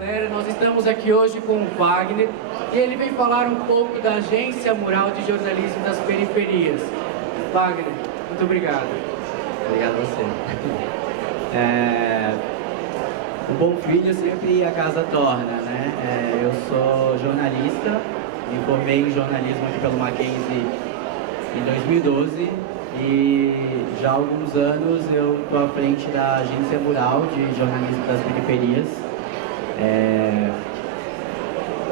Galera, nós estamos aqui hoje com o Wagner e ele vem falar um pouco da Agência Mural de Jornalismo das Periferias. Wagner, muito obrigado. Obrigado a você. O bom filho sempre a casa torna, né? Eu sou jornalista, me formei em jornalismo aqui pelo Mackenzie em 2012 e já há alguns anos eu estou à frente da Agência Mural de Jornalismo das Periferias.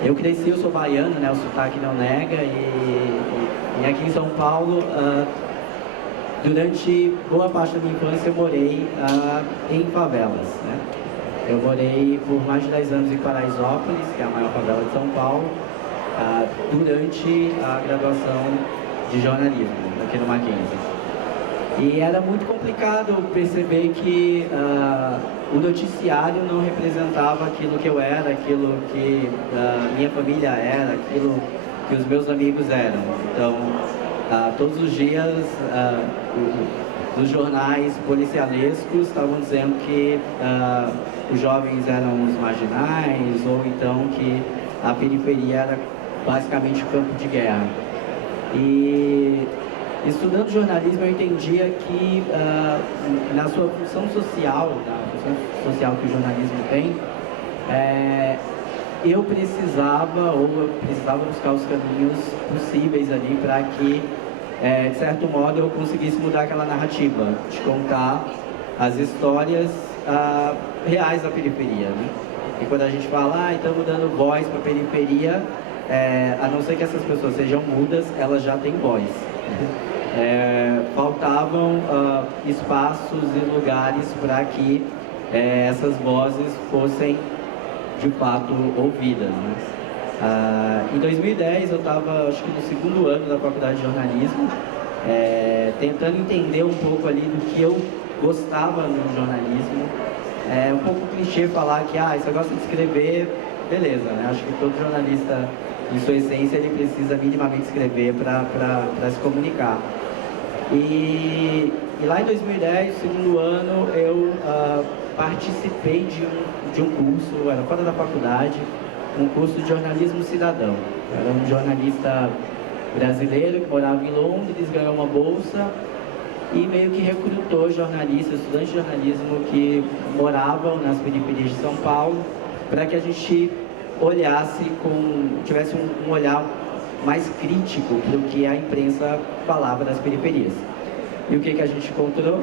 Eu cresci, eu sou baiano, né? O sotaque não nega, e aqui em São Paulo, durante boa parte da minha infância eu morei em favelas, né? Eu morei por mais de 10 anos em Paraisópolis, que é a maior favela de São Paulo, durante a graduação de jornalismo aqui no Mackenzie. E era muito complicado perceber que o noticiário não representava aquilo que eu era, aquilo que minha família era, aquilo que os meus amigos eram. Então, todos os dias, os jornais policialescos estavam dizendo que os jovens eram os marginais, ou então que a periferia era basicamente um campo de guerra. E estudando jornalismo, eu entendia que na sua função social, que o jornalismo tem, eu precisava buscar os caminhos possíveis ali para que, de certo modo, eu conseguisse mudar aquela narrativa, de contar as histórias reais da periferia, né? E quando a gente fala, estamos dando voz para a periferia, a não ser que essas pessoas sejam mudas, elas já têm voz. Faltavam espaços e lugares para que essas vozes fossem de fato ouvidas, né? Em 2010 eu estava, acho que no segundo ano da faculdade de jornalismo, tentando entender um pouco ali do que eu gostava no jornalismo. É um pouco clichê falar que você gosta de escrever, beleza, né? Acho que todo jornalista, em sua essência, ele precisa minimamente escrever para se comunicar. E lá em 2010, segundo ano, eu participei de um curso, era fora da faculdade, um curso de jornalismo cidadão. Era um jornalista brasileiro que morava em Londres, ganhou uma bolsa e meio que recrutou jornalistas, estudantes de jornalismo que moravam nas periferias de São Paulo, para que a gente tivesse um olhar mais crítico para o que a imprensa falava das periferias. E o que a gente encontrou,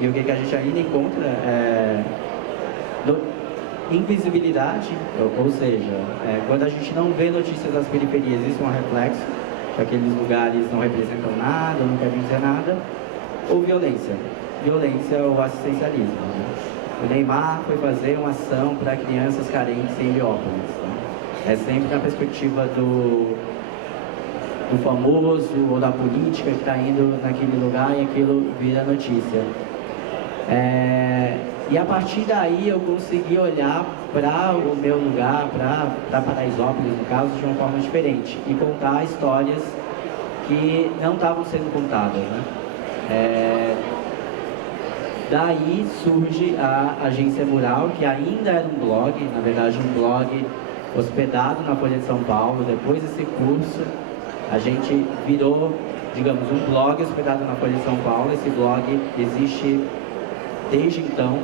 e o que a gente ainda encontra, invisibilidade, ou seja, quando a gente não vê notícias das periferias, isso é um reflexo, que aqueles lugares não representam nada, não querem dizer nada, ou violência ou assistencialismo, né? O Neymar foi fazer uma ação para crianças carentes em Heliópolis, né? É sempre na perspectiva do famoso ou da política que está indo naquele lugar e aquilo vira notícia. E a partir daí eu consegui olhar para o meu lugar, para Paraisópolis, no caso, de uma forma diferente e contar histórias que não estavam sendo contadas, né? Daí surge a Agência Mural, que ainda era um blog, na verdade um blog hospedado na Folha de São Paulo. Depois desse curso, a gente virou, digamos, um blog hospedado na Folha de São Paulo. Esse blog existe desde então.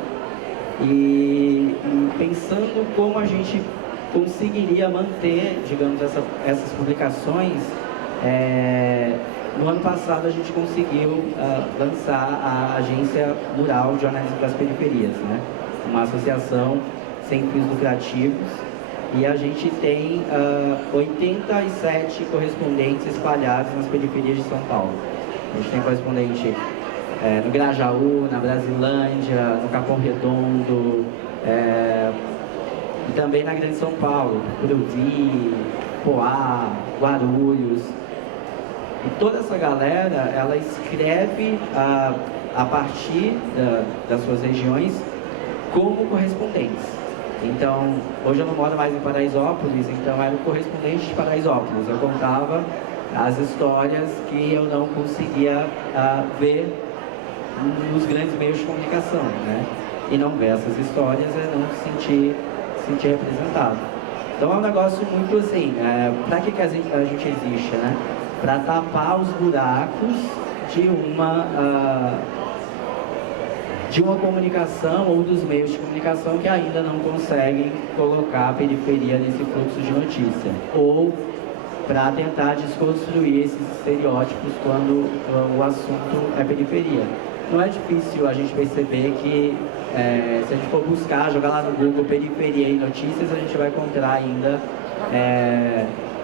E pensando como a gente conseguiria manter, digamos, essas publicações, no ano passado a gente conseguiu lançar a Agência Mural de Jornalismo das Periferias, né? Uma associação sem fins lucrativos, e a gente tem 87 correspondentes espalhados nas periferias de São Paulo. A gente tem correspondente no Grajaú, na Brasilândia, no Capão Redondo, e também na Grande São Paulo, Curuvi, Poá, Guarulhos. E toda essa galera, ela escreve a partir das suas regiões como correspondentes. Então, hoje eu não moro mais em Paraisópolis, então eu era o correspondente de Paraisópolis. Eu contava as histórias que eu não conseguia ver nos grandes meios de comunicação, né? E não ver essas histórias é não se sentir representado. Então é um negócio muito assim, para que a gente existe, né? Para tapar os buracos de uma comunicação ou dos meios de comunicação que ainda não conseguem colocar a periferia nesse fluxo de notícia. Ou para tentar desconstruir esses estereótipos quando o assunto é periferia. Não é difícil a gente perceber que se a gente for buscar, jogar lá no Google periferia e notícias, a gente vai encontrar ainda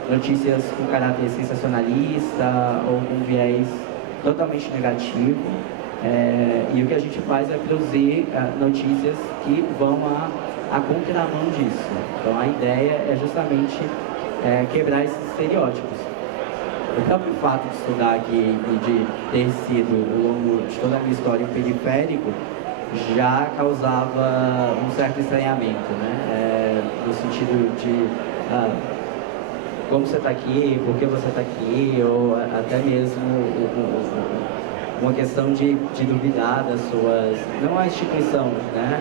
notícias com caráter sensacionalista ou com viés totalmente negativo. E o que a gente faz é produzir notícias que vão à contramão disso. Então a ideia é justamente quebrar esses estereótipos. O próprio fato de estudar aqui e de ter sido, ao longo de toda a minha história, um periférico, já causava um certo estranhamento, né? No sentido de como você está aqui, por que você está aqui, ou até mesmo uma questão de duvidar das suas, não a instituição, né?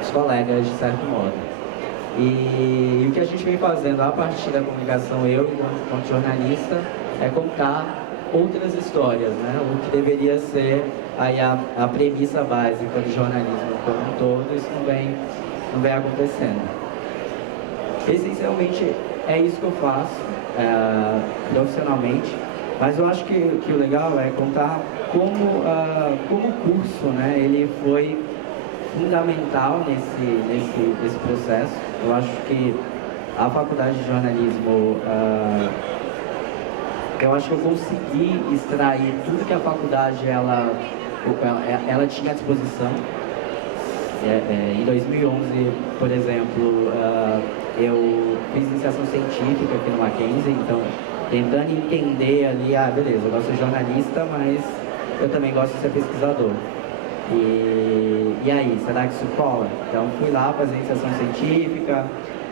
Os colegas, de certo modo. E o que a gente vem fazendo a partir da comunicação, eu, enquanto jornalista, é contar outras histórias, né? O que deveria ser aí a premissa básica do jornalismo como um todo, isso não vem acontecendo. Essencialmente é isso que eu faço profissionalmente, mas eu acho que o legal é contar como o curso, né, ele foi fundamental nesse processo. Eu acho que a faculdade de jornalismo, eu acho que eu consegui extrair tudo que a faculdade ela tinha à disposição. Em 2011, por exemplo, eu fiz iniciação científica aqui no Mackenzie, então tentando entender ali, beleza, eu gosto de jornalista, mas eu também gosto de ser pesquisador. E aí, será que isso cola? Então fui lá fazer iniciação científica,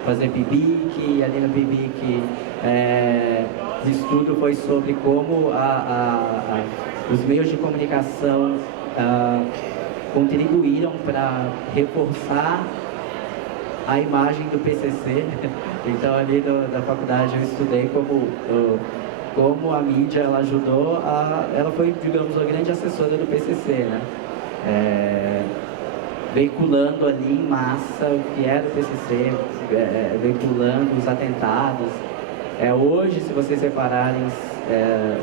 fazer PIBIC, e ali no PIBIC o estudo foi sobre como os meios de comunicação contribuíram para reforçar a imagem do PCC. Então ali da faculdade eu estudei como a mídia ela ajudou ela foi, digamos, a grande assessora do PCC, né? Veiculando ali em massa o que era o PCC, veiculando os atentados. Hoje, se vocês separarem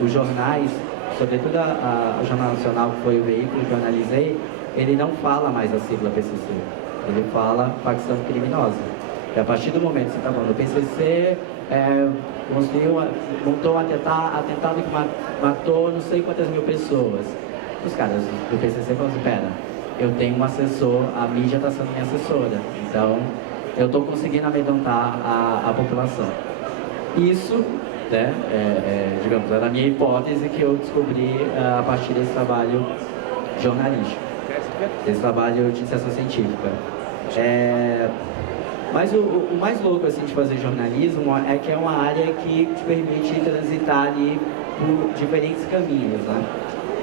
os jornais, sobretudo o Jornal Nacional, que foi o veículo que eu analisei, ele não fala mais a sigla PCC, ele fala facção criminosa. E a partir do momento que você está falando, o PCC montou um atentado que matou não sei quantas mil pessoas. Os caras do PCC falam assim, pera, eu tenho um assessor, a mídia está sendo minha assessora, então eu estou conseguindo amedrontar a população. Isso, né, digamos, era a minha hipótese que eu descobri a partir desse trabalho jornalístico, desse trabalho de iniciação científica. Mas o mais louco assim, de fazer jornalismo é que é uma área que te permite transitar ali por diferentes caminhos, né?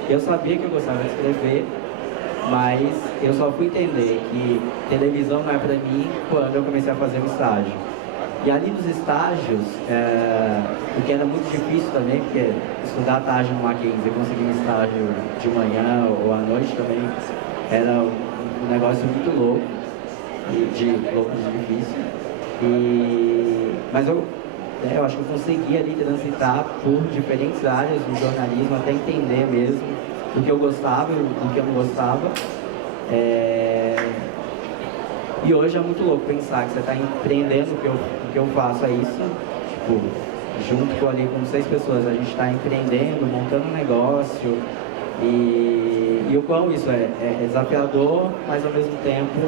Eu sabia que eu gostava de escrever, mas eu só fui entender que televisão não é para mim quando eu comecei a fazer o estágio. E ali nos estágios, o que era muito difícil também, porque estudar à tarde no Mackenzie e conseguir um estágio de manhã ou à noite também era um negócio muito louco, louco de difícil. Mas eu acho que eu consegui ali transitar por diferentes áreas do jornalismo até entender mesmo o que eu gostava e o que eu não gostava. E hoje é muito louco pensar que você está empreendendo o que eu faço, isso, tipo, junto com 6 pessoas, a gente está empreendendo, montando um negócio, e o quão isso é desafiador, mas ao mesmo tempo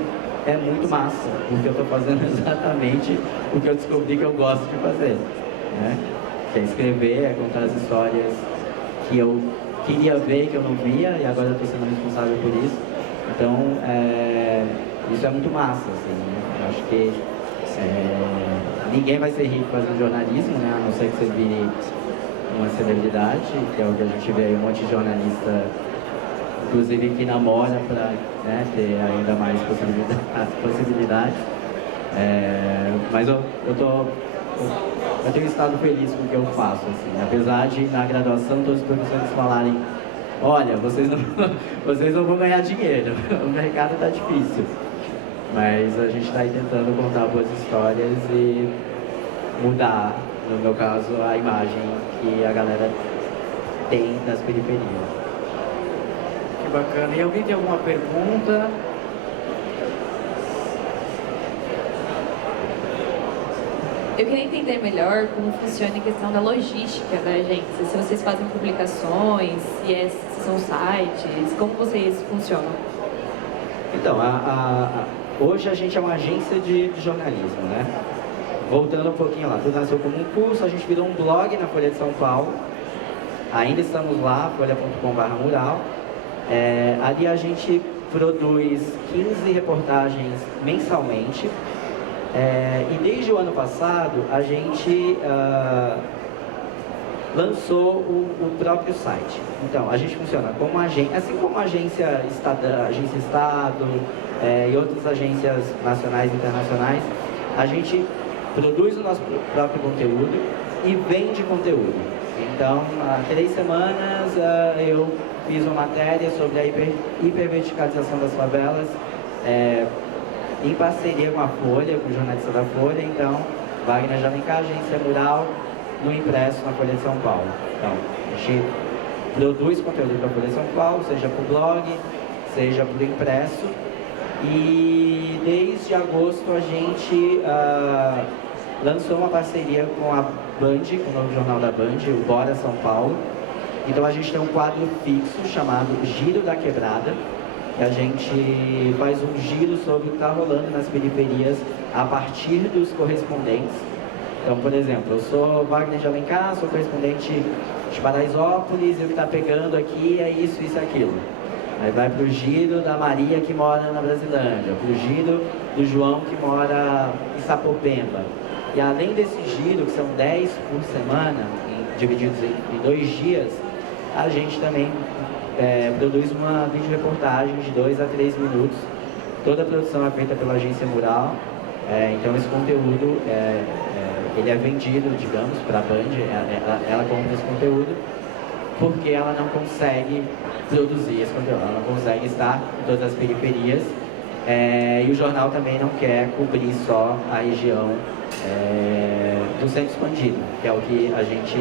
é muito massa, porque eu estou fazendo exatamente o que eu descobri que eu gosto de fazer, né? Que é escrever, é contar as histórias que eu queria ver e que eu não via, e agora eu estou sendo responsável por isso. Então, isso é muito massa, assim, né? Eu acho que ninguém vai ser rico fazendo jornalismo, né? A não ser que você vire uma celebridade, que é o que a gente vê aí, um monte de jornalista inclusive que namora para, né, ter ainda mais possibilidades. Mas eu tenho estado feliz com o que eu faço, assim, apesar de na graduação todos os professores falarem: olha, vocês não vão ganhar dinheiro, o mercado está difícil. Mas a gente está aí tentando contar boas histórias e mudar, no meu caso, a imagem que a galera tem das periferias. Que bacana. E alguém tem alguma pergunta? Eu queria entender melhor como funciona a questão da logística da agência. Se vocês fazem publicações, se são sites, como vocês funcionam? Então, hoje a gente é uma agência de jornalismo, né? Voltando um pouquinho lá, tudo nasceu como um curso, a gente virou um blog na Folha de São Paulo. Ainda estamos lá, folha.com/mural. Ali a gente produz 15 reportagens mensalmente. E desde o ano passado a gente lançou o próprio site. Então, a gente funciona como agência, assim como a agência Estado e outras agências nacionais e internacionais, a gente produz o nosso próprio conteúdo e vende conteúdo. Então, há 3 semanas eu fiz uma matéria sobre a hiperverticalização das favelas, em parceria com a Folha, com o jornalista da Folha. Então, Wagner de Alencar, agência Mural, no impresso na Folha de São Paulo. Então, a gente produz conteúdo para a Folha de São Paulo, seja por blog, seja por impresso. E desde agosto a gente lançou uma parceria com a Band, com o novo jornal da Band, o Bora São Paulo. Então a gente tem um quadro fixo chamado Giro da Quebrada, que a gente faz um giro sobre o que está rolando nas periferias a partir dos correspondentes. Então, por exemplo, eu sou Wagner de Alencar, sou correspondente de Paraisópolis, e o que está pegando aqui é isso, isso e aquilo. Aí vai para o giro da Maria, que mora na Brasilândia, para o giro do João, que mora em Sapopemba. E além desse giro, que são 10 por semana, divididos em 2 dias, a gente também produz uma videoreportagem de 2 a 3 minutos. Toda a produção é feita pela agência Mural. Então esse conteúdo ele é vendido, digamos, para a Band. Ela compra esse conteúdo porque ela não consegue produzir esse conteúdo, ela não consegue estar em todas as periferias. E o jornal também não quer cobrir só a região do centro expandido, que é o que a gente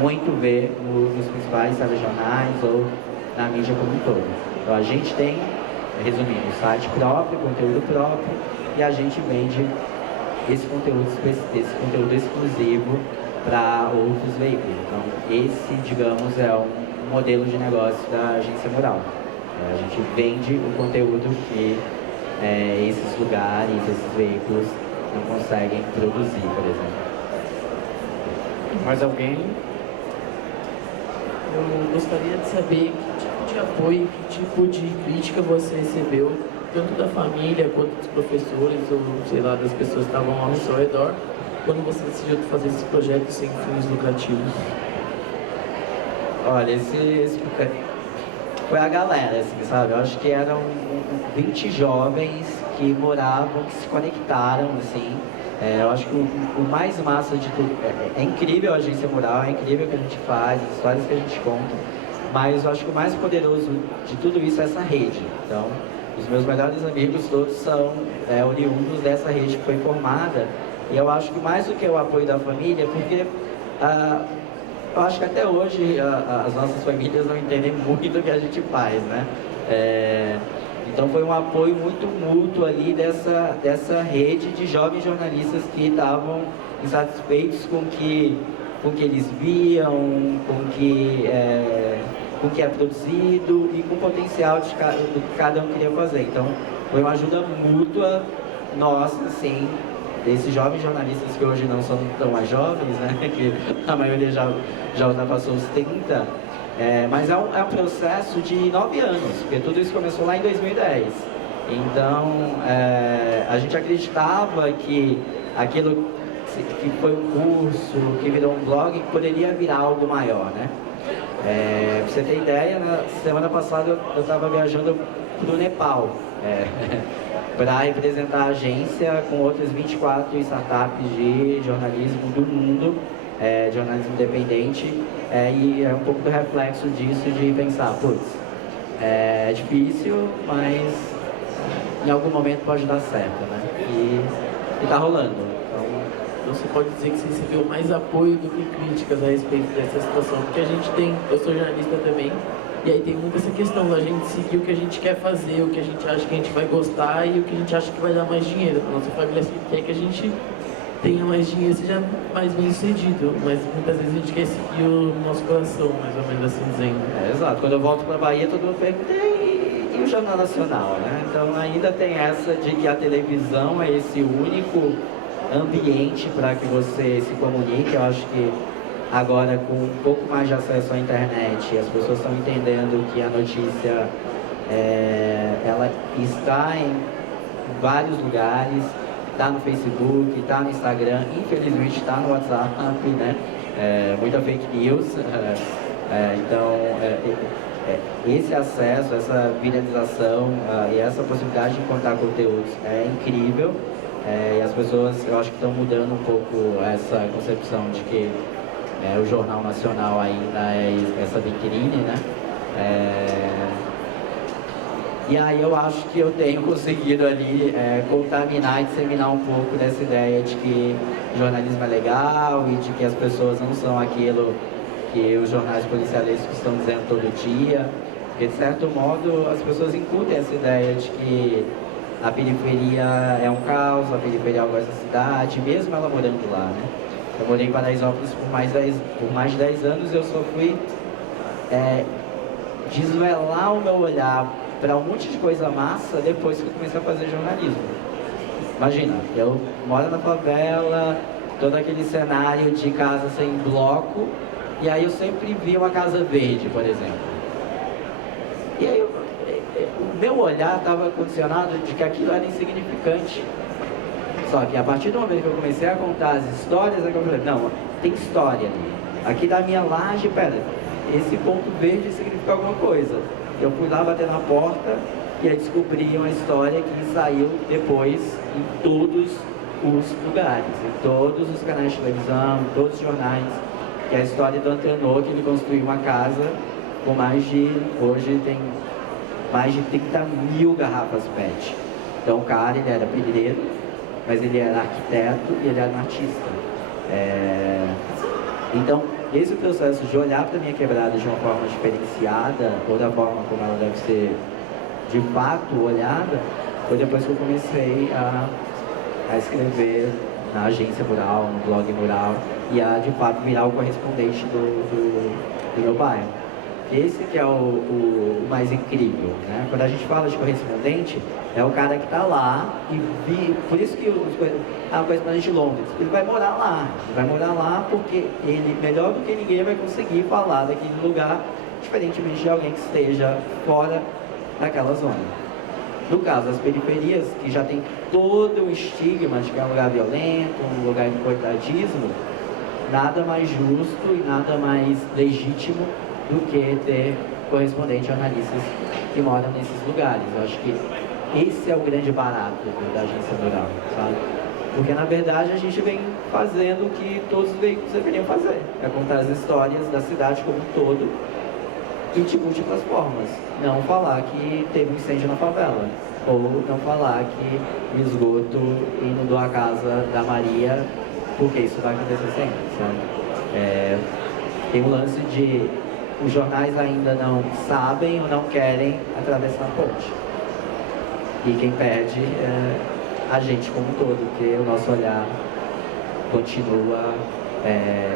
muito vê nos principais telejornais ou na mídia como um todo. Então a gente tem, resumindo, site próprio, conteúdo próprio, e a gente vende esse conteúdo exclusivo para outros veículos. Então esse, digamos, é um modelo de negócio da agência Mural. A gente vende o conteúdo que esses lugares, esses veículos não conseguem produzir, por exemplo. Mais alguém? Eu gostaria de saber que tipo de apoio, que tipo de crítica você recebeu, tanto da família quanto dos professores, ou sei lá, das pessoas que estavam ao seu redor, quando você decidiu fazer esse projeto sem fins lucrativos. Olha, esse foi a galera, assim, sabe? Eu acho que eram 20 jovens que moravam, que se conectaram, assim. Eu acho que o mais massa de tudo, é incrível a agência Mural, é incrível o que a gente faz, as histórias que a gente conta, mas eu acho que o mais poderoso de tudo isso é essa rede. Então, os meus melhores amigos todos são oriundos dessa rede que foi formada, e eu acho que mais do que o apoio da família, porque eu acho que até hoje as nossas famílias não entendem muito o que a gente faz, né? Então foi um apoio muito mútuo ali dessa rede de jovens jornalistas que estavam insatisfeitos com o que eles viam, com o que é produzido e com o potencial do que cada um queria fazer. Então foi uma ajuda mútua nossa, assim, desses jovens jornalistas que hoje não são tão mais jovens, né? Que a maioria já ultrapassou os 30. Mas é um processo de 9 anos, porque tudo isso começou lá em 2010. Então, a gente acreditava que aquilo que foi um curso, que virou um blog, poderia virar algo maior, né? Pra você ter ideia, na semana passada eu estava viajando para o Nepal para representar a agência com outras 24 startups de jornalismo do mundo, de jornalismo independente, e é um pouco do reflexo disso de pensar, putz, é difícil, mas em algum momento pode dar certo, né? E tá rolando. Então você pode dizer que você recebeu mais apoio do que críticas a respeito dessa situação, porque a gente tem, eu sou jornalista também, e aí tem muito essa questão da gente seguir o que a gente quer fazer, o que a gente acha que a gente vai gostar e o que a gente acha que vai dar mais dinheiro. A nossa família quer que a gente tenha mais dinheiro, seja mais bem sucedido, mas muitas vezes a gente quer seguir o nosso coração, mais ou menos assim dizendo. Exato. Quando eu volto para a Bahia, todo mundo pergunta, e o Jornal Nacional, né? Então ainda tem essa de que a televisão é esse único ambiente para que você se comunique. Eu acho que agora, com um pouco mais de acesso à internet, as pessoas estão entendendo que a notícia ela está em vários lugares, está no Facebook, está no Instagram, infelizmente está no WhatsApp, né? Muita fake news. Então, esse acesso, essa viralização e essa possibilidade de encontrar conteúdos é incrível. E as pessoas, eu acho que estão mudando um pouco essa concepção de que o Jornal Nacional ainda é essa vitrine, né? E aí eu acho que eu tenho conseguido ali contaminar e disseminar um pouco dessa ideia de que jornalismo é legal e de que as pessoas não são aquilo que os jornais policialescos estão dizendo todo dia. Porque, de certo modo, as pessoas incutem essa ideia de que a periferia é um caos, a periferia é algo dessa cidade, mesmo ela morando lá, né? Eu morei em Paraisópolis por mais de 10 anos, eu só fui desvelar o meu olhar para um monte de coisa massa depois que eu comecei a fazer jornalismo. Imagina, eu moro na favela, todo aquele cenário de casa sem bloco, e aí eu sempre vi uma casa verde, por exemplo. E aí o meu olhar estava condicionado de que aquilo era insignificante. Só que a partir do momento que eu comecei a contar as histórias, é que eu falei, não, tem história ali. Aqui da minha laje, pera, esse ponto verde significa alguma coisa. Eu fui lá bater na porta e aí descobri uma história que saiu depois em todos os lugares, em todos os canais de televisão, em todos os jornais, que é a história do Antenor, que ele construiu uma casa com hoje tem mais de 30 mil garrafas PET. Então o cara, ele era pedreiro, mas ele era arquiteto e ele era um artista. Então, esse processo de olhar para a minha quebrada de uma forma diferenciada, ou da forma como ela deve ser de fato olhada, foi depois que eu comecei a escrever na agência mural, no blog mural, e a de fato virar o correspondente do meu bairro. Esse que é o mais incrível, né? Quando a gente fala de correspondente, é o cara que está lá e por isso que o correspondente de Londres, ele vai morar lá porque ele, melhor do que ninguém, vai conseguir falar daquele lugar, diferentemente de alguém que esteja fora daquela zona. No caso das periferias, que já tem todo o estigma de que é um lugar violento, um lugar de coitadismo, nada mais justo e nada mais legítimo do que ter correspondentes jornalistas que moram nesses lugares. Eu acho que esse é o grande barato da agência mural, sabe? Porque, na verdade, a gente vem fazendo o que todos os veículos deveriam fazer. É contar as histórias da cidade como um todo e de múltiplas formas. Não falar que teve um incêndio na favela. Ou não falar que o esgoto inundou a casa da Maria, porque isso vai acontecer sempre, sabe? Tem um lance de os jornais ainda não sabem ou não querem atravessar a ponte. E quem perde é a gente como um todo, porque o nosso olhar continua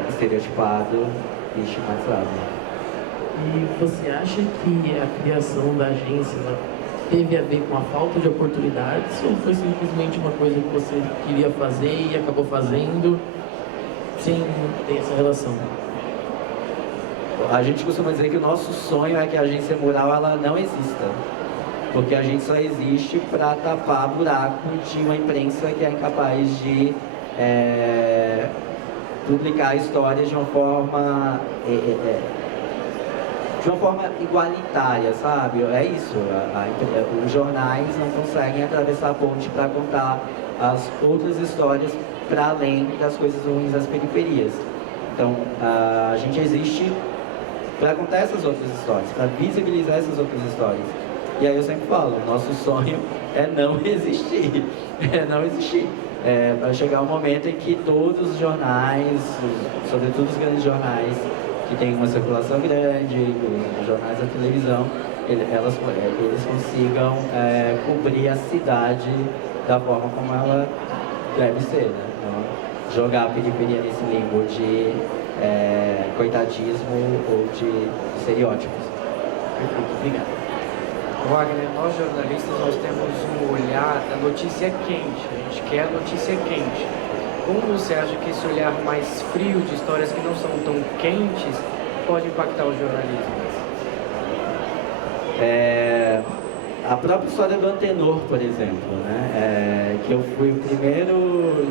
estereotipado e estigmatizado. E você acha que a criação da agência teve a ver com a falta de oportunidades ou foi simplesmente uma coisa que você queria fazer e acabou fazendo sem ter essa relação? A gente costuma dizer que o nosso sonho é que a agência mural ela não exista, porque a gente só existe para tapar buraco de uma imprensa que é incapaz de publicar histórias de uma forma de uma forma igualitária, sabe? É isso, os jornais não conseguem atravessar a ponte para contar as outras histórias para além das coisas ruins das periferias. Então, a gente existe para contar essas outras histórias, para visibilizar essas outras histórias. E aí eu sempre falo, nosso sonho é não existir, para chegar um momento em que todos os jornais, sobretudo os grandes jornais, que têm uma circulação grande, os jornais da televisão, eles consigam cobrir a cidade da forma como ela deve ser, né? Então, jogar a periferia nesse limbo de coitadismo ou de estereótipos. Perfeito, obrigado. Wagner, nós jornalistas, nós temos um olhar da notícia quente, a gente quer a notícia quente. Como você acha que esse olhar mais frio de histórias que não são tão quentes pode impactar o jornalismo? A própria história do Antenor, por exemplo, né? Que eu fui o primeiro,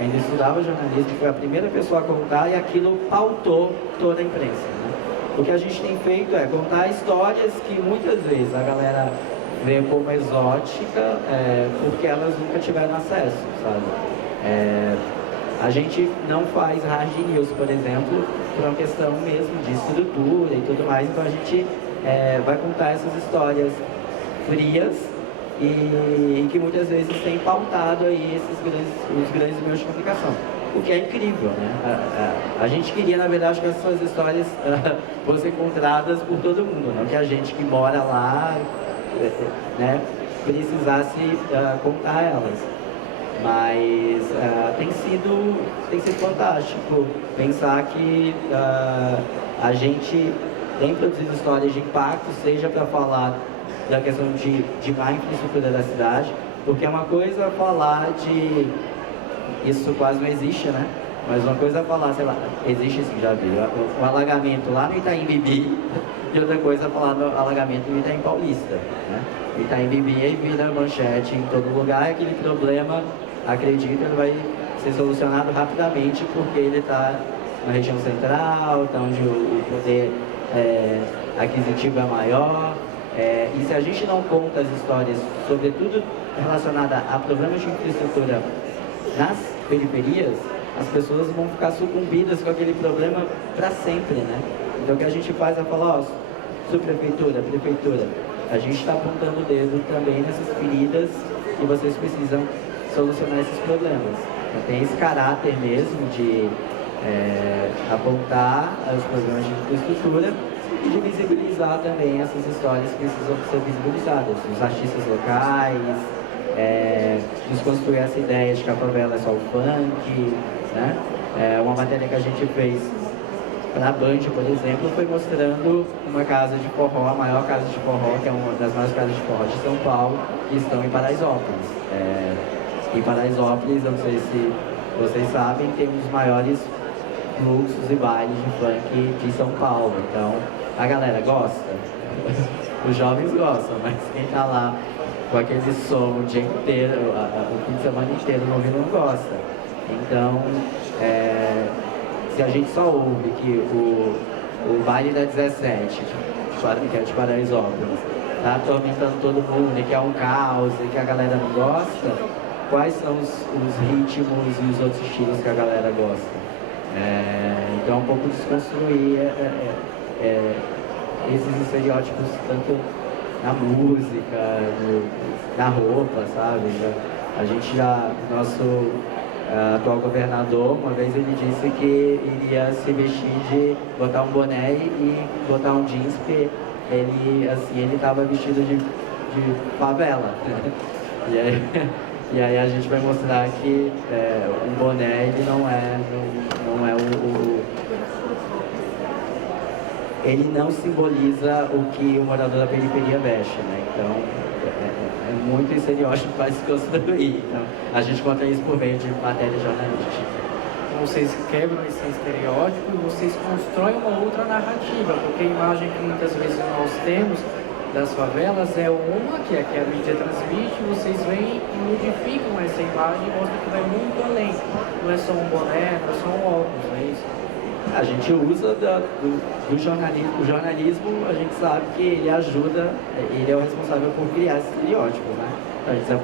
ainda estudava jornalismo, fui a primeira pessoa a contar e aquilo pautou toda a imprensa, né? O que a gente tem feito é contar histórias que muitas vezes a galera vê como exótica, porque elas nunca tiveram acesso, sabe? A gente não faz hard news, por exemplo, por uma questão mesmo de estrutura e tudo mais, então a gente vai contar essas histórias frias e que muitas vezes tem pautado aí os grandes meios de comunicação. O que é incrível, né? A gente queria, na verdade, que essas histórias fossem encontradas por todo mundo, não que a gente que mora lá, né, precisasse contar elas. Mas tem sido fantástico pensar que a gente tem produzido histórias de impacto, seja para falar da questão de má infraestrutura da cidade, porque é uma coisa falar de... Isso quase não existe, né? Mas uma coisa é falar, sei lá, existe sim, já vi, o alagamento lá no Itaim Bibi, e outra coisa é falar do alagamento no Itaim Paulista, né? O Itaim Bibi vira manchete em todo lugar, e aquele problema, acredito, ele vai ser solucionado rapidamente, porque ele está na região central, então onde o poder aquisitivo é maior. E se a gente não conta as histórias, sobretudo relacionadas a problemas de infraestrutura nas periferias, as pessoas vão ficar sucumbidas com aquele problema para sempre, né? Então o que a gente faz é falar, subprefeitura, prefeitura, a gente está apontando o dedo também nessas feridas e vocês precisam solucionar esses problemas. Então tem esse caráter mesmo de apontar os problemas de infraestrutura e de visibilizar também essas histórias que precisam ser visibilizadas, os artistas locais, desconstruir essa ideia de que a favela é só o funk, né? Uma matéria que a gente fez para a Band, por exemplo, foi mostrando uma casa de forró, a maior casa de forró, que é uma das maiores casas de forró de São Paulo, que estão em Paraisópolis. Em Paraisópolis, eu não sei se vocês sabem, tem um dos maiores fluxos e bailes de funk de São Paulo. Então, a galera gosta, os jovens gostam, mas quem está lá com aquele som o dia inteiro, o fim de semana inteiro no ouvido não gosta. Então, se a gente só ouve que o baile da 17, que é de Paraisópolis, está atormentando todo mundo e que é um caos e que a galera não gosta, quais são os ritmos e os outros estilos que a galera gosta? Então, um pouco desconstruir esses estereótipos, tanto na música, na roupa, sabe? A gente nosso atual governador, uma vez ele disse que iria se vestir de botar um boné e botar um jeans, porque ele estava vestido de favela. E aí a gente vai mostrar que um boné ele não é ele não simboliza o que o morador da periferia veste, né? Então, é muito estereótipo para se construir. Então, a gente conta isso por meio de matéria jornalística. Vocês quebram esse estereótipo e vocês constroem uma outra narrativa, porque a imagem que muitas vezes nós temos das favelas é uma que a mídia transmite, vocês vêm e modificam essa imagem e mostram que vai muito além. Não é só um boné, não é só um óculos, não é isso? A gente usa do jornalismo. O jornalismo, a gente sabe que ele ajuda, ele é o responsável por criar estereótipos, né? A gente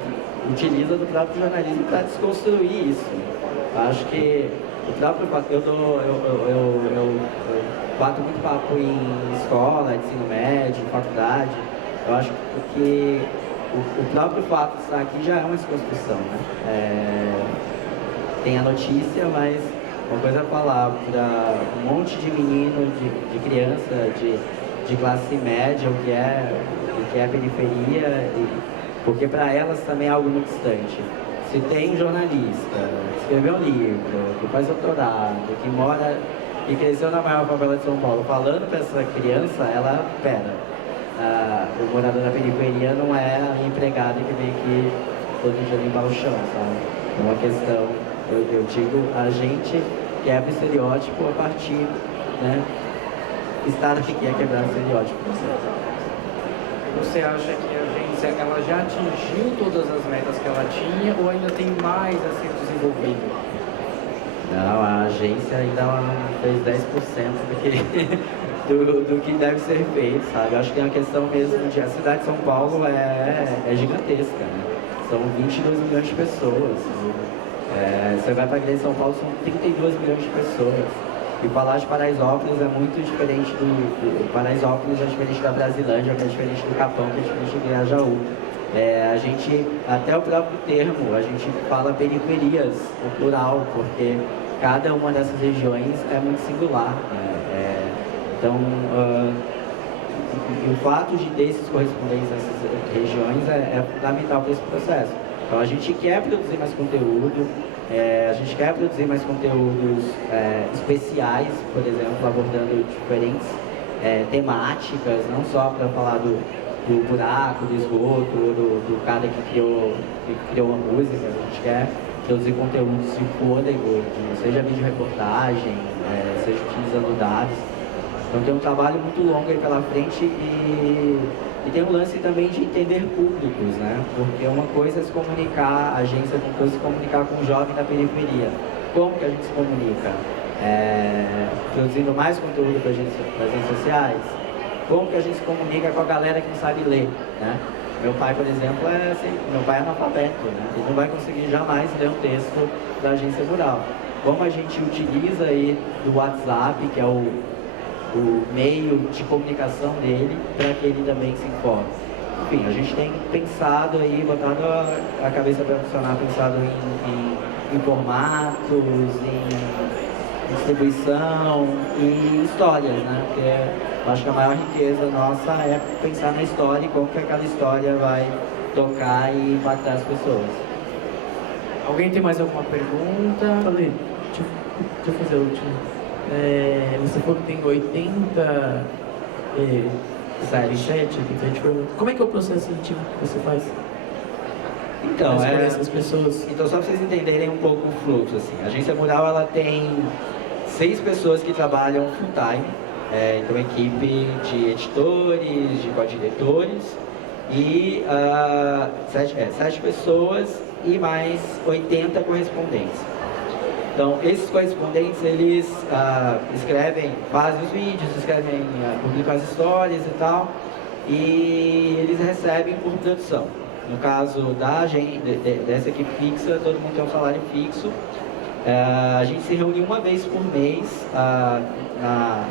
utiliza do próprio jornalismo para desconstruir isso. Acho que o próprio eu bato muito papo em escola, ensino médio, faculdade. Eu acho que o próprio fato de estar aqui já é uma desconstrução, né? Tem a notícia, mas uma coisa é falar para um monte de menino, de criança, de classe média, o que é periferia, porque para elas também é algo muito distante. Se tem um jornalista, que escreveu um livro, que faz doutorado, que cresceu na maior favela de São Paulo, falando para essa criança, ela, o morador da periferia não é a empregada que vem aqui todo dia limpar o chão, sabe? É uma questão, eu digo, a gente quebra o estereótipo a partir, né? Estar aqui é quebrar o estereótipo. Você acha que a agência ela já atingiu todas as metas que ela tinha ou ainda tem mais a ser desenvolvido? Não, a agência ainda não fez 10% do que deve ser feito, sabe? Eu acho que tem uma questão mesmo de... A cidade de São Paulo é gigantesca, né? São 22 milhões de pessoas. Você vai para a Grande São Paulo, são 32 milhões de pessoas. E falar de Paraisópolis é muito diferente Paraisópolis é diferente da Brasilândia, que é diferente do Capão, que é diferente de Grajaú. A gente, até o próprio termo, a gente fala periferias, no plural, porque cada uma dessas regiões é muito singular, né? Então, o fato de ter esses correspondentes nessas regiões é fundamental para esse processo. Então, a gente quer produzir mais conteúdo, a gente quer produzir mais conteúdos especiais, por exemplo, abordando diferentes temáticas, não só para falar do buraco, do esgoto, do cara que criou uma música. A gente quer produzir conteúdos de fôlego, seja vídeo reportagem, seja utilizando dados. Então tem um trabalho muito longo aí pela frente e tem um lance também de entender públicos, né? Porque uma coisa é se comunicar, a agência tem que se comunicar com o jovem da periferia. Como que a gente se comunica? Produzindo mais conteúdo para as redes sociais? Como que a gente se comunica com a galera que não sabe ler, né? Meu pai, por exemplo, meu pai é analfabeto, né? Ele não vai conseguir jamais ler um texto da agência rural. Como a gente utiliza aí do WhatsApp, que é o meio de comunicação dele, para que ele também se informe. Enfim, a gente tem pensado aí, botado a cabeça para funcionar, pensado em formatos, em distribuição e histórias, né? Porque eu acho que a maior riqueza nossa é pensar na história e como que aquela história vai tocar e impactar as pessoas. Alguém tem mais alguma pergunta? Falei, deixa eu fazer a última. Você falou que tem 87 perguntas. Como é que é o processo seletivo que você faz? Então, essas pessoas. Então, só para vocês entenderem um pouco o fluxo, assim, a Agência Mural, ela tem 6 pessoas que trabalham full time, então equipe de editores, de co-diretores e 7 pessoas e mais 80 correspondentes. Então, esses correspondentes, eles fazem os vídeos, publicam as histórias e tal, e eles recebem por produção. No caso dessa equipe fixa, todo mundo tem um salário fixo. A gente se reúne uma vez por mês na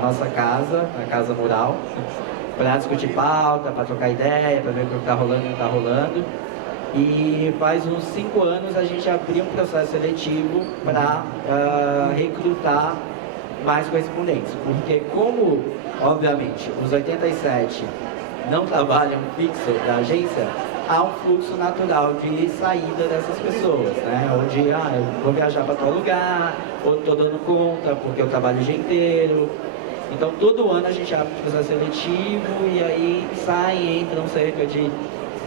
nossa casa, na Casa Mural, para discutir pauta, para trocar ideia, para ver o que está rolando e não está rolando. E faz uns 5 anos a gente abriu um processo seletivo para recrutar mais correspondentes. Porque como, obviamente, os 87 não trabalham fixo da agência, há um fluxo natural de saída dessas pessoas, né? Onde, eu vou viajar para tal lugar, ou estou dando conta porque eu trabalho o dia inteiro. Então, todo ano a gente abre um processo seletivo e aí entram cerca de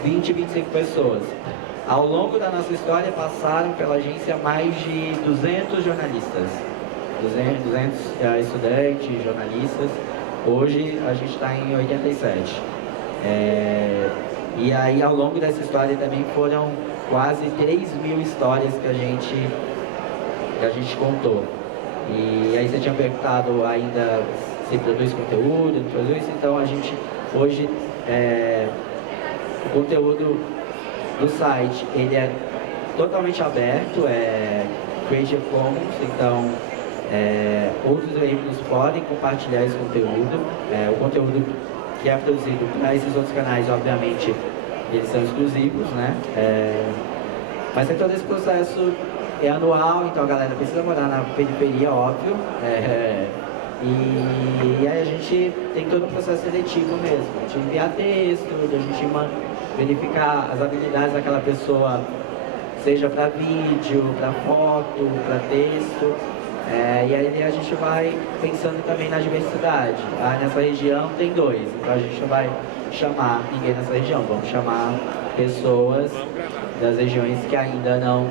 20, 25 pessoas. Ao longo da nossa história, passaram pela agência mais de 200 jornalistas, 200 estudantes, jornalistas. Hoje a gente está em 87. E aí, ao longo dessa história também foram quase 3.000 histórias que a gente contou. E aí você tinha perguntado ainda se produz conteúdo, não produz, então a gente hoje, o conteúdo do site, ele é totalmente aberto, é Creative Commons, então outros veículos podem compartilhar esse conteúdo. O conteúdo que é produzido para esses outros canais, obviamente, eles são exclusivos, né? Mas todo esse processo é anual, então a galera precisa morar na periferia, óbvio. E aí a gente tem todo o processo seletivo mesmo, de enviar texto, de a gente verificar as habilidades daquela pessoa, seja para vídeo, para foto, para texto. E aí a gente vai pensando também na diversidade. Nessa região tem 2, então a gente não vai chamar ninguém nessa região, vamos chamar pessoas das regiões que ainda não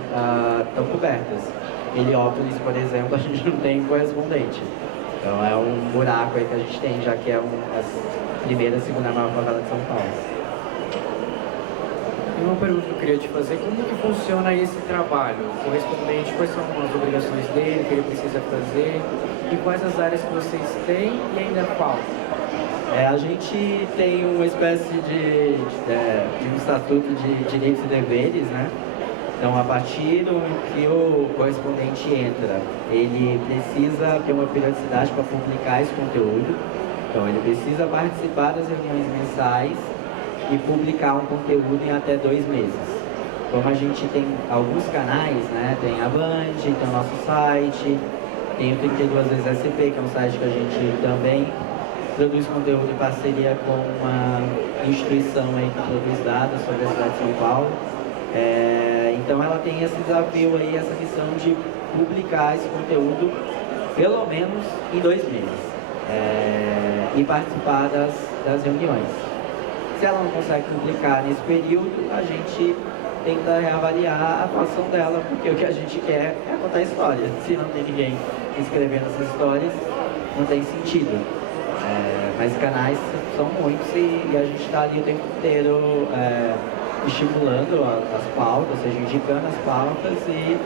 estão cobertas. Heliópolis, por exemplo, a gente não tem correspondente. Então é um buraco aí que a gente tem, já que é a primeira e segunda maior favela de São Paulo. E uma pergunta que eu queria te fazer, como que funciona esse trabalho? O correspondente, quais são as obrigações dele, que ele precisa fazer, e quais as áreas que vocês têm e ainda faltam? A gente tem uma espécie de um estatuto de direitos e deveres, né? Então, a partir do que o correspondente entra, ele precisa ter uma periodicidade para publicar esse conteúdo. Então, ele precisa participar das reuniões mensais e publicar um conteúdo em até 2 meses. Como a gente tem alguns canais, né? Tem a Band, tem o nosso site, tem o 32 vezes SP, que é um site que a gente também produz conteúdo em parceria com uma instituição aí que produz dados sobre a cidade de São Paulo. Então ela tem esse desafio aí, essa missão de publicar esse conteúdo pelo menos em 2 meses e participar das reuniões. Se ela não consegue publicar nesse período, a gente tenta reavaliar a atuação dela, porque o que a gente quer é contar histórias. Se não tem ninguém escrevendo essas histórias, não tem sentido. Mas canais são muitos e a gente está ali o tempo inteiro estimulando as pautas, ou seja, indicando as pautas e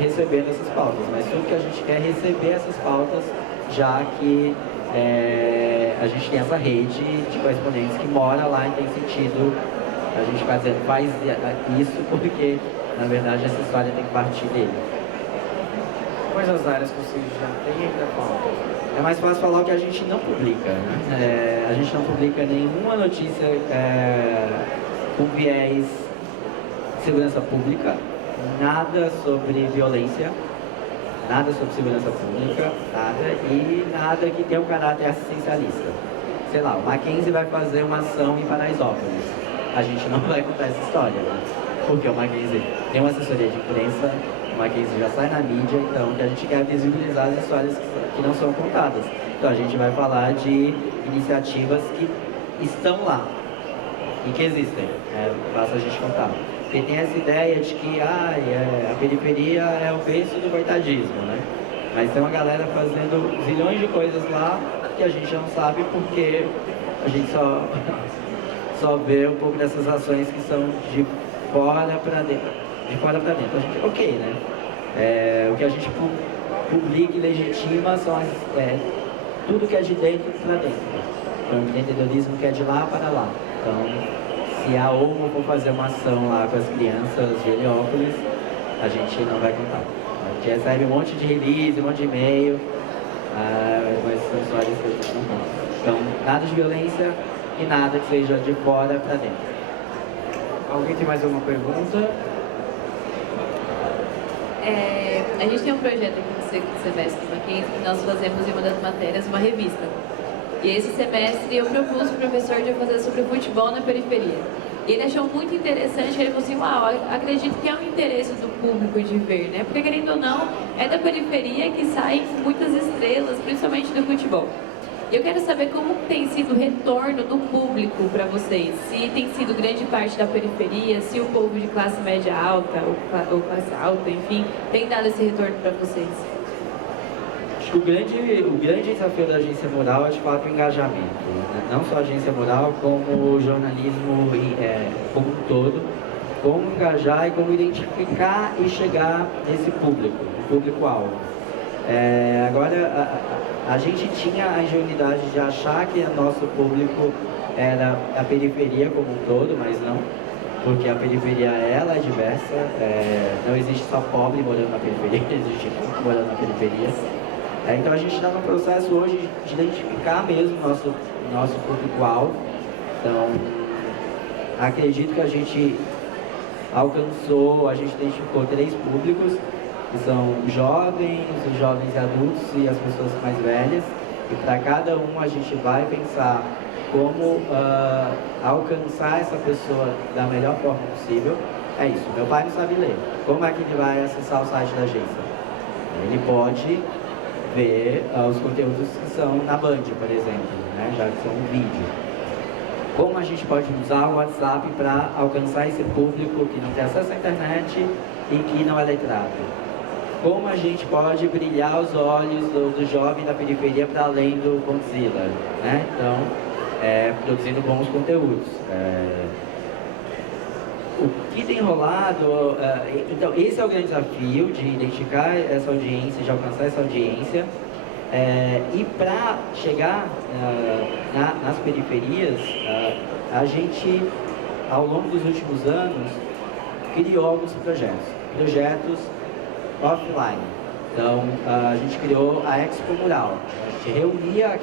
recebendo essas pautas. Mas tudo que a gente quer é receber essas pautas, já que a gente tem essa rede de correspondentes que mora lá e tem sentido a gente ficar dizendo faz isso porque, na verdade, essa história tem que partir dele. Quais as áreas que vocês já têm e ainda faltam? É mais fácil falar o que a gente não publica, né? A gente não publica nenhuma notícia com viés de segurança pública, nada sobre violência, nada sobre segurança pública, nada, e nada que tenha um caráter assistencialista. Sei lá, o Mackenzie vai fazer uma ação em Paraisópolis. A gente não vai contar essa história, né? Porque o Mackenzie tem uma assessoria de imprensa, o Mackenzie já sai na mídia, então o que a gente quer é visibilizar as histórias que não são contadas. Então a gente vai falar de iniciativas que estão lá e que existem, basta a gente contar. Porque tem essa ideia de que a periferia é o berço do coitadismo, né? Mas tem uma galera fazendo zilhões de coisas lá que a gente não sabe porque a gente só vê um pouco dessas ações que são de fora para dentro. De fora para dentro. A gente, ok, né? O que a gente publica e legitima são tudo que é de dentro para dentro. Então, o empreendedorismo que é de lá para lá. Então, se a ONU for fazer uma ação lá com as crianças de Heliópolis, a gente não vai contar. A gente recebe um monte de release, um monte de e-mail, mas são histórias que a gente não conta. Então, nada de violência e nada que seja de fora para dentro. Alguém tem mais alguma pergunta? A gente tem um projeto aqui no segundo semestre do Mackenzie que nós fazemos em uma das matérias uma revista. E esse semestre eu propus para o professor de fazer sobre futebol na periferia. E ele achou muito interessante, ele falou assim, acredito que é um interesse do público de ver, né? Porque querendo ou não, é da periferia que saem muitas estrelas, principalmente do futebol. E eu quero saber como tem sido o retorno do público para vocês. Se tem sido grande parte da periferia, se o povo de classe média alta ou classe alta, enfim, tem dado esse retorno para vocês. Acho que o grande desafio da agência mural é, de fato, o engajamento. Né? Não só a agência mural, como o jornalismo como um todo. Como engajar e como identificar e chegar nesse público, o público-alvo. Agora, a gente tinha a ingenuidade de achar que o nosso público era a periferia como um todo, mas não, porque a periferia ela é diversa, não existe só pobre morando na periferia, existe rico morando na periferia. Então a gente está no processo hoje de identificar mesmo o nosso público-alvo. Então, acredito que a gente identificou 3 públicos, que são os jovens e adultos e as pessoas mais velhas. E para cada um a gente vai pensar como alcançar essa pessoa da melhor forma possível. É isso, meu pai não sabe ler. Como é que ele vai acessar o site da agência? Ele pode ver os conteúdos que são na Band, por exemplo, né? Já que são um vídeo. Como a gente pode usar o WhatsApp para alcançar esse público que não tem acesso à internet e que não é letrado? Como a gente pode brilhar os olhos do jovem da periferia para além do Godzilla, né? Então, produzindo bons conteúdos. O que tem rolado, então esse é o grande desafio de identificar essa audiência, de alcançar essa audiência, e para chegar nas periferias, a gente, ao longo dos últimos anos, criou alguns projetos offline. Então, a gente criou a Expo Mural. A gente reunia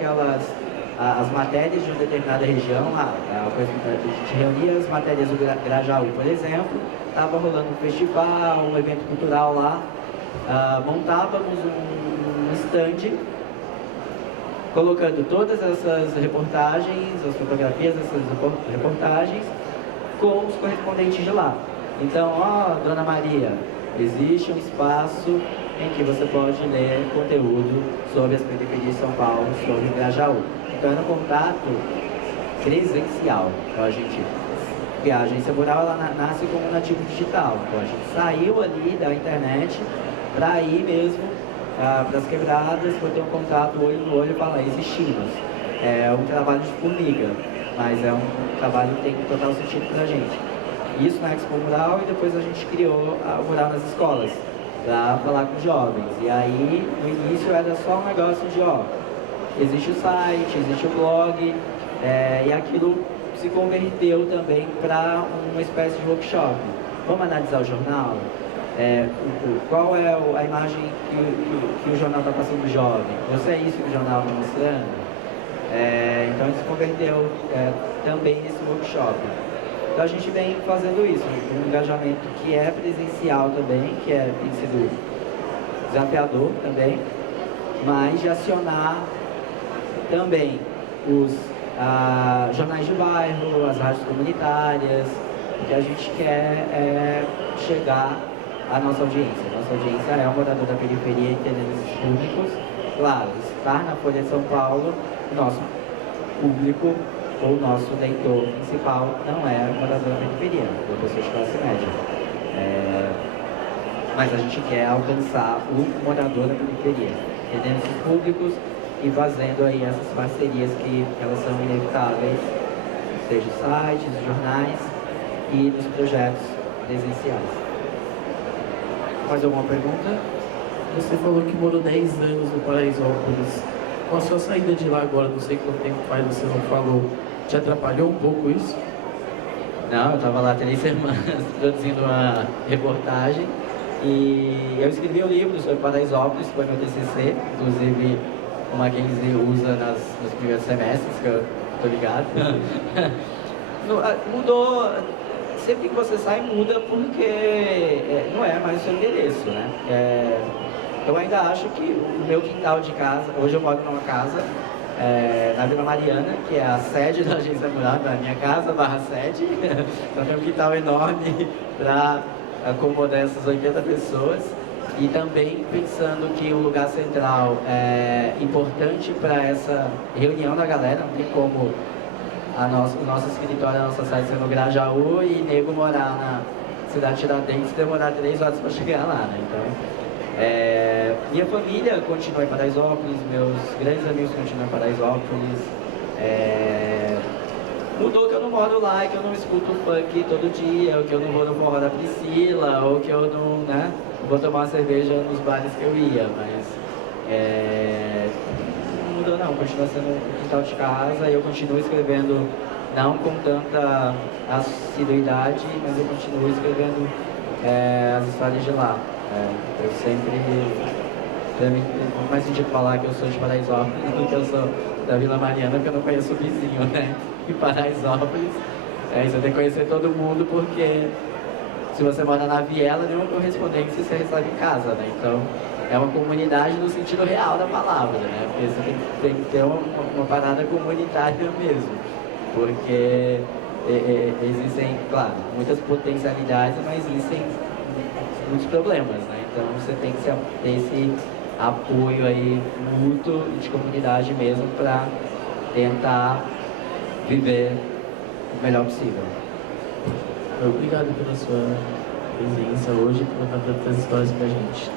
as matérias de uma determinada região lá. A gente reunia as matérias do Grajaú, por exemplo, estava rolando um festival, um evento cultural lá, montávamos um stand, colocando todas essas reportagens, as fotografias dessas reportagens, com os correspondentes de lá. Então, Dona Maria, existe um espaço em que você pode ler conteúdo sobre as periferias de São Paulo, sobre o Grajaú. Então, era um contato presencial. Então, porque a agência Mural ela nasce como um nativo digital. Então, a gente saiu ali da internet para ir mesmo para as quebradas, para ter um contato olho no olho e falar, existimos. É um trabalho de formiga, mas é um trabalho que tem total sentido para a gente. Isso na Expo Mural, e depois a gente criou o Mural nas escolas, para falar com jovens. E aí, no início, era só um negócio de, existe o site, existe o blog, e aquilo se converteu também para uma espécie de workshop. Vamos analisar o jornal? Qual é a imagem que o jornal está passando do jovem? Você é isso que o jornal está mostrando? Então, isso se converteu também nesse workshop. Então, a gente vem fazendo isso, um engajamento que é presencial também, que tem sido desafiador também, mas de acionar também os jornais de bairro, as rádios comunitárias, que a gente quer chegar à nossa audiência. Nossa audiência é o morador da periferia, entendendo esses públicos. Claro, estar na Folha de São Paulo, nosso público ou nosso leitor principal não é o morador da periferia, é uma pessoa de classe média. Mas a gente quer alcançar o morador da periferia, entendendo esses públicos e fazendo aí essas parcerias que elas são inevitáveis, seja os sites, os jornais e nos projetos presenciais. Mais alguma pergunta? Você falou que morou 10 anos no Paraisópolis. Com a sua saída de lá agora, não sei quanto tempo faz, você não falou, te atrapalhou um pouco isso? Não, eu estava lá 3 semanas produzindo uma reportagem e eu escrevi um livro sobre Paraisópolis, foi meu TCC, inclusive o Mackenzie usa nos primeiros semestres, que eu tô ligado. Mudou, sempre que você sai muda porque não é mais o seu endereço, né? Eu ainda acho que o meu quintal de casa, hoje eu moro numa casa na Vila Mariana, que é a sede da Agência Mural, da minha casa / sede. Então tem um quintal enorme para acomodar essas 80 pessoas. E também pensando que o lugar central é importante para essa reunião da galera, não tem como o nosso escritório, a nossa sede ser no Grajaú e nego morar na cidade de Tiradentes e demorar 3 horas para chegar lá, né? Então, minha família continua em Paraisópolis, meus grandes amigos continuam em Paraisópolis. Mudou que eu não moro lá e que eu não escuto funk todo dia, ou que eu não vou no forró da Priscila, ou que eu não vou tomar uma cerveja nos bares que eu ia, mas Não mudou não, continua sendo o quintal de casa e eu continuo escrevendo, não com tanta assiduidade, mas eu continuo escrevendo as histórias de lá. Eu sempre, pra mim, tem muito mais sentido falar que eu sou de Paraisópolis do que eu sou da Vila Mariana, porque eu não conheço o vizinho, né? E Paraisópolis, você tem que conhecer todo mundo, porque se você mora na viela, nenhuma correspondência você recebe em casa, né? Então, é uma comunidade no sentido real da palavra, né? Porque você tem que ter uma parada comunitária mesmo. Porque existem, claro, muitas potencialidades, mas existem muitos problemas, né? Então, você tem que ter esse apoio aí mútuo e de comunidade mesmo para tentar viver o melhor possível. Obrigado pela sua presença hoje e por contar tantas histórias pra gente.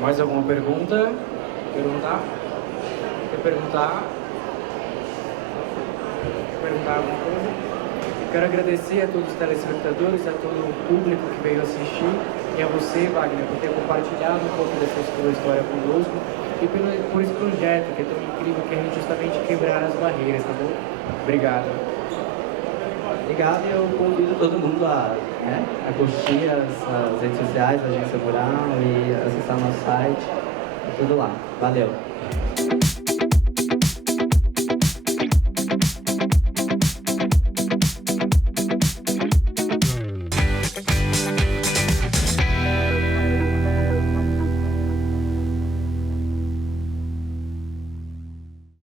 Mais alguma pergunta? Perguntar? Quer perguntar? Quer perguntar alguma coisa? Quero agradecer a todos os telespectadores, a todo o público que veio assistir e a você, Wagner, por ter compartilhado um pouco dessa sua história conosco e por esse projeto que é tão incrível, que a gente justamente quebrar as barreiras, tá bom? Obrigado. Obrigado e eu convido todo mundo a curtir as redes sociais da Agência Mural e acessar nosso site, tudo lá. Valeu!